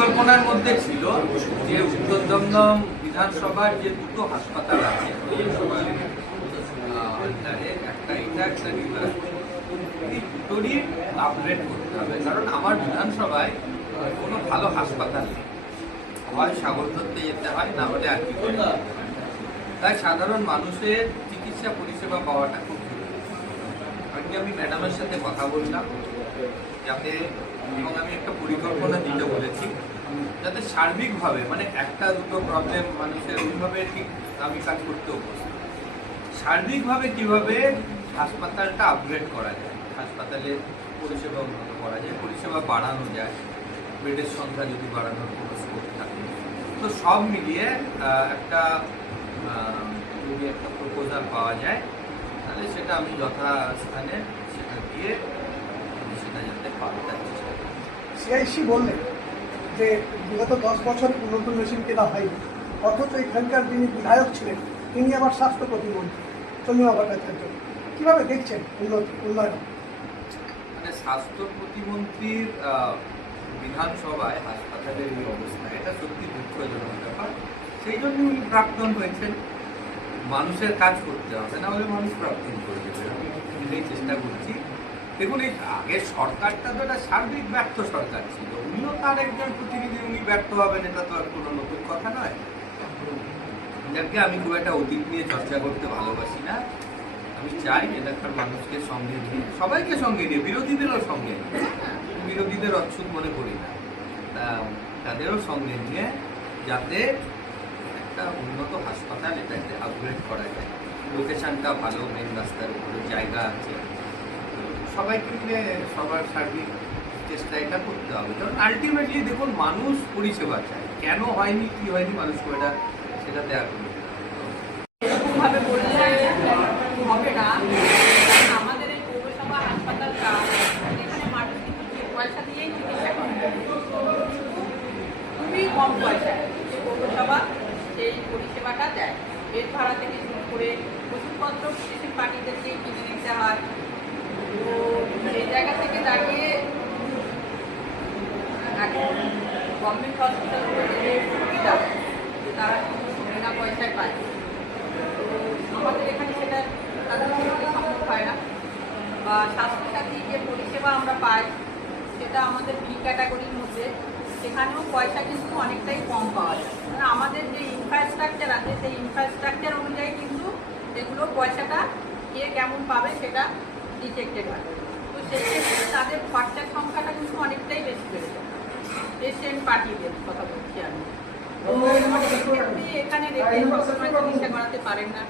পরিকল্পনার মধ্যে ছিল যে উত্তর দমদম বিধানসভার যে দুটো হাসপাতাল আছে একটা এটা একটা এই দুটোরই আপগ্রেড করতে হবে, কারণ আমার বিধানসভায় কোনো ভালো হাসপাতাল নেই, হয় সাগর ধরতে যেতে হয়, না হলে আর কি করে। তাই সাধারণ মানুষের চিকিৎসা পরিষেবা পাওয়াটা খুব জরুরি। আজকে আমি ম্যাডামের সাথে কথা বললাম যাতে, এবং আমি একটা পরিকল্পনা দিতে বলেছি যাতে সার্বিকভাবে, মানে একটা দুটো প্রবলেম মানুষের ওইভাবে ঠিক আমি কাজ করতে অভ্যস্ত, সার্বিকভাবে কিভাবে হাসপাতালটা আপগ্রেড করা যায়, হাসপাতালের পরিষেবা উন্নত করা যায়, পরিষেবা বাড়ানো যায়, বেডের সংখ্যা যদি বাড়ানোর কোনো স্কোপ থাকে, তো সব মিলিয়ে একটা যদি একটা প্রপোজাল পাওয়া যায় তাহলে সেটা আমি যথাস্থানে সেটা দিয়ে সেটা যাতে পাওয়া যায়। সিআইসি বললেন যে বিগত 10 বছর নতুন মেশিন কেনা হয়নি, অথচ এখানকার যিনি বিধায়ক ছিলেন তিনি আবার স্বাস্থ্য প্রতিমন্ত্রী চন্দ্রিমা ভট্টাচার্য, কীভাবে দেখছেন উন্নয়ন? মানে স্বাস্থ্য প্রতিমন্ত্রীর বিধানসভায় হাসপাতালের এই অবস্থা, এটা সত্যি দুঃখজনক ব্যাপার। সেই জন্য উনি প্রাক্তন হয়েছেন। মানুষের কাজ করতে হবে, না হলে মানুষ প্রাক্তন করে দেবে। আমি নিজেই চেষ্টা করছি। দেখুন, এই আগের সরকারটা তো একটা সার্বিক ব্যর্থ সরকার ছিল, উনিও তার একজন প্রতিনিধি, উনি ব্যর্থ হবেন এটা তো আর কোনো নতুন কথা নয়। যাকে আমি খুব একটা অতীত নিয়ে চর্চা করতে ভালোবাসি না। আমি চাই এলাকার মানুষকে সঙ্গে নিয়ে, সবাইকে সঙ্গে নিয়ে, বিরোধীদেরও সঙ্গে নিয়ে, বিরোধীদের অচ্ছুত মনে করি না, তাদেরও সঙ্গে নিয়ে যাতে একটা উন্নত হাসপাতাল এটাকে আপগ্রেড করা যায়। লোকেশনটা ভালো, মেন রাস্তার উপরে জায়গা আছে, সবাইকে মিলে সবার সার্বিক চেষ্টা এটা করতে হবে। কারণ আলটিমেটলি দেখুন, মানুষ পরিষেবা চায়, কেন হয়নি কি হয়নি মানুষকে এটা সেটা দেওয়া এরকমভাবে বললে হবে না। আমাদের এই পৌরসভা হাসপাতালটা, এখানে মানুষ কিন্তু পয়সা দিয়েই চিকিৎসা করে, খুবই কম পয়সায় এই পৌরসভা সেই পরিষেবাটা দেয়। বেড ভাড়া থেকে শুরু করে ওষুধপত্র মেডিসিন পার্টিদেরকে কিনে নিতে হয়। তো সেই জায়গা থেকে দাঁড়িয়ে এখন গভর্নমেন্ট হসপিটালগুলোতে যে সুবিধা তারা কিন্তু বিনা পয়সায় পায়। তো আমাদের এখানে সেটা তাদের ক্ষেত্রে সম্ভব হয় না। বা স্বাস্থ্যসাথী যে পরিষেবা আমরা পাই সেটা আমাদের বি ক্যাটাগরির মধ্যে, সেখানেও পয়সা কিন্তু অনেকটাই কম পাওয়া যায়। মানে আমাদের যে ইনফ্রাস্ট্রাকচার আছে সেই ইনফ্রাস্ট্রাকচার অনুযায়ী কিন্তু এগুলো পয়সাটা কে কেমন পাবে সেটা ডিটেক্টেড হয়। তো সেই ক্ষেত্রে তাদের খরচার সংখ্যাটা কিন্তু অনেকটাই বেশি বেড়ে যায়। পেশেন্ট পার্টিদের কথা বলছি আমি। তো এখানে রেখে সবসময় চিকিৎসা করাতে পারেন না,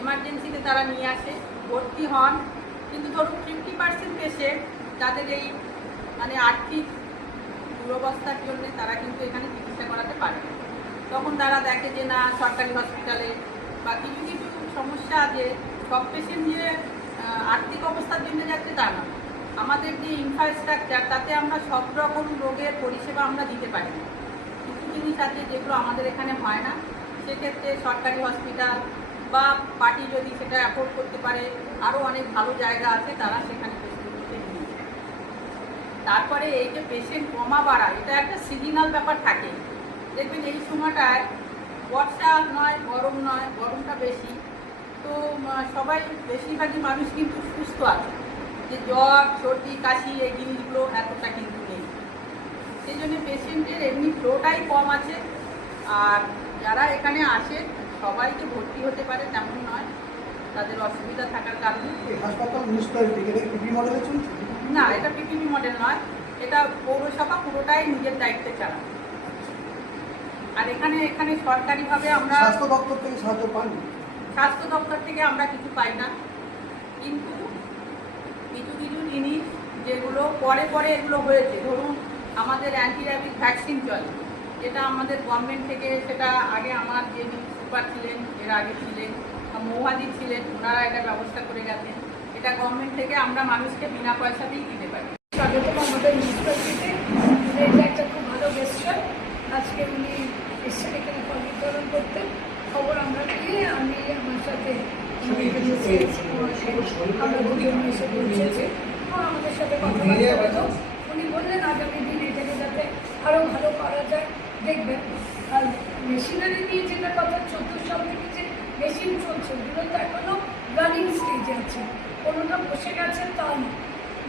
এমার্জেন্সিতে তারা নিয়ে আসে, ভর্তি হন, কিন্তু ধরুন 50% পেশেন্ট তাদের এই মানে আর্থিক দুরবস্থার জন্য তারা কিন্তু এখানে চিকিৎসা করাতে পারে না। তখন তারা দেখে যে না, সরকারি হসপিটালে বা কিছু কিছু সমস্যা আছে, সব পেশেন্ট যে আর্থিক অবস্থার জন্য যাচ্ছে তা না। আমাদের যে ইনফ্রাস্ট্রাকচার তাতে আমরা সব রকম রোগের পরিষেবা আমরা দিতে পারি না। কিছু জিনিস আছে যেগুলো আমাদের এখানে হয় না, সেক্ষেত্রে সরকারি হসপিটাল বা পার্টি যদি সেটা অ্যাফোর্ড করতে পারে, আরও অনেক ভালো জায়গা আছে, তারা সেখানে পেশেন্টগুলোকে নিয়ে যায়। তারপরে এই যে পেশেন্ট কমা বাড়া, এটা একটা সিজনাল ব্যাপার থাকে। দেখবেন এই সময়টায় বর্ষা নয়, গরম নয়, গরমটা বেশি, তো সবাই বেশিরভাগই মানুষ কিন্তু সুস্থ আছে, যে জ্বর সর্দি কাশি এই জিনিসগুলো এতটা কিন্তু নেই। সেই জন্য পেশেন্টের এমনি ফ্লোটাই কম আছে। আর যারা এখানে আসে সবাইকে ভর্তি হতে পারে তেমন নয়, তাদের অসুবিধা থাকার কারণে। হাসপাতাল পিপি মডেলে চলছে না, এটা পিপিপি মডেল নয়, এটা পৌরসভা পুরোটাই নিজের দায়িত্বে চালায়। আর এখানে সরকারিভাবে আমরা স্বাস্থ্য দপ্তর থেকে সাহায্য পাই, স্বাস্থ্য দপ্তর থেকে আমরা কিছু পাই না, কিন্তু কিছু কিছু জিনিস যেগুলো পরে পরে এগুলো হয়েছে, ধরুন আমাদের অ্যান্টি র্যাবিক ভ্যাকসিন চলে, এটা আমাদের গভর্নমেন্ট থেকে, সেটা আগে আমার যে সুপার ছিলেন, এর আগে ছিলেন মৌহাদি ছিলেন, ওনারা এটা ব্যবস্থা করে গেছেন। এটা গভর্নমেন্ট থেকে আমরা মানুষকে বিনা পয়সাতেই দিতে পারি। স্বাগতম আমাদের মিউনিসিপ্যালিটিতে। এটা একটা খুব ভালো গেস্টার। আজকে উনি এসছেন এখানে ফল বিতরণ করতে। খবর আমরা পেয়ে আমি আমার সাথে আমরা দুজন এসে পৌঁছেছি এবং আমাদের সাথে কথাবার্তা হলো। উনি বললেন আগামী দিন এটাকে যাতে আরও ভালো করা যায় দেখবেন। আর মেশিনারি নিয়ে যেটা কথা 14 সাল থেকে যে মেশিন চলছে ওগুলো তো এখনো রানিং স্টেজে আছে, কোনোটা বসে গেছে তা না।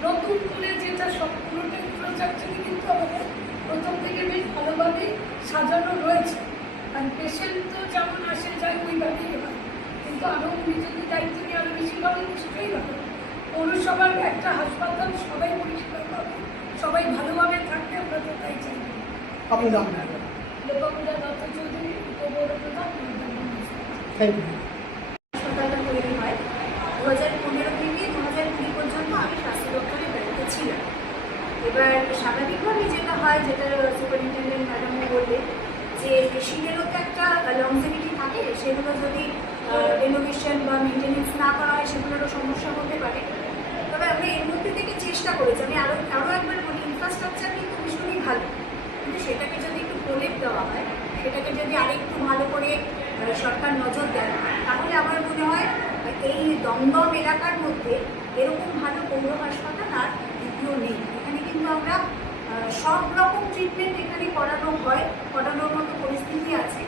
নতুন করে যেটা সব পুরোটা ইনফ্রাস্ট্রাকচারই কিন্তু আমাদের প্রথম থেকে বেশ ভালোভাবে সাজানো রয়েছে। আর পেশেন্ট তো যেমন আসে যায় ওইভাবেই হয়, কিন্তু আরও উনি যদি দায়িত্ব নিয়ে আরও বেশিভাবে নিশ্চয়ই হবে। পৌরসভার একটা হাসপাতাল সবাই পরিষেবা পাবে, সবাই ভালোভাবে থাকবে, আমরা তো তাই চাই। আপনি নাম লোকামুলা দত্ত চৌধুরী, উপপৌর প্রধান, থ্যাংক ইউ। হাসপাতালটা তৈরি হয় 2015 থেকে 2020 পর্যন্ত আমি স্বাস্থ্য দপ্তরে দায়িত্বে ছিলাম। এবার স্বাভাবিকভাবেই যেটা হয়, যেটা সুপারিনটেন্ডেন্ট ম্যাডামও বললেন, যে মেশিনেরও তো একটা লংজিভিটি থাকে, সেগুলো যদি রেনোভেশন বা মেনটেনেন্স না করা হয় সেগুলোরও সমস্যা হতে পারে। তবে আমরা এর মধ্যে থেকে চেষ্টা করেছি, আমি আরও একবার বলি, ইনফ্রাস্ট্রাকচার কিন্তু ভীষণই ভালো, কিন্তু সেটাকে যদি একটু প্রলেপ দেওয়া হয়, সেটাকে যদি আরেকটু ভালো করে সরকার নজর দেয়, তাহলে আমার মনে হয় এই দমদম এলাকার মধ্যে এরকম ভালো পৌর হাসপাতাল আর দ্বিতীয় নেই। এখানে কিন্তু আমরা সব রকম ট্রিটমেন্ট এখানে করানোর মতো পরিস্থিতি আছে।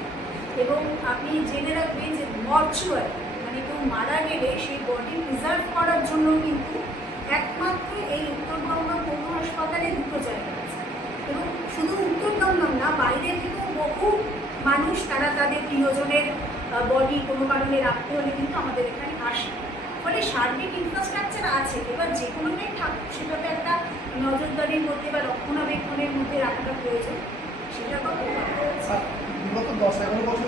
এবং আপনি জেনে রাখবেন যে মর্চুয়ারি, মানে কেউ মারা গেলে সেই বডি প্রিজার্ভ করার জন্য কিন্তু একমাত্র এই উত্তর দমদম পৌর হাসপাতালে দুটো জায়গা আছে। এবং শুধু উত্তর দমদম না, বাইরে থেকেও বহু মানুষ তারা তাদের প্রিয়জনের বডি কোনো কারণে রাখতে হলে কিন্তু আমাদের এখানে আসে। ফলে সার্বিক ইনফ্রাস্ট্রাকচার আছে, এবার যে কোনোটাই থাকুক সেটাতে একটা নজরদারির মধ্যে বা রক্ষণাবেক্ষণের মধ্যে রাখাটা প্রয়োজন, সেটা তো বিগত 10-11 বছর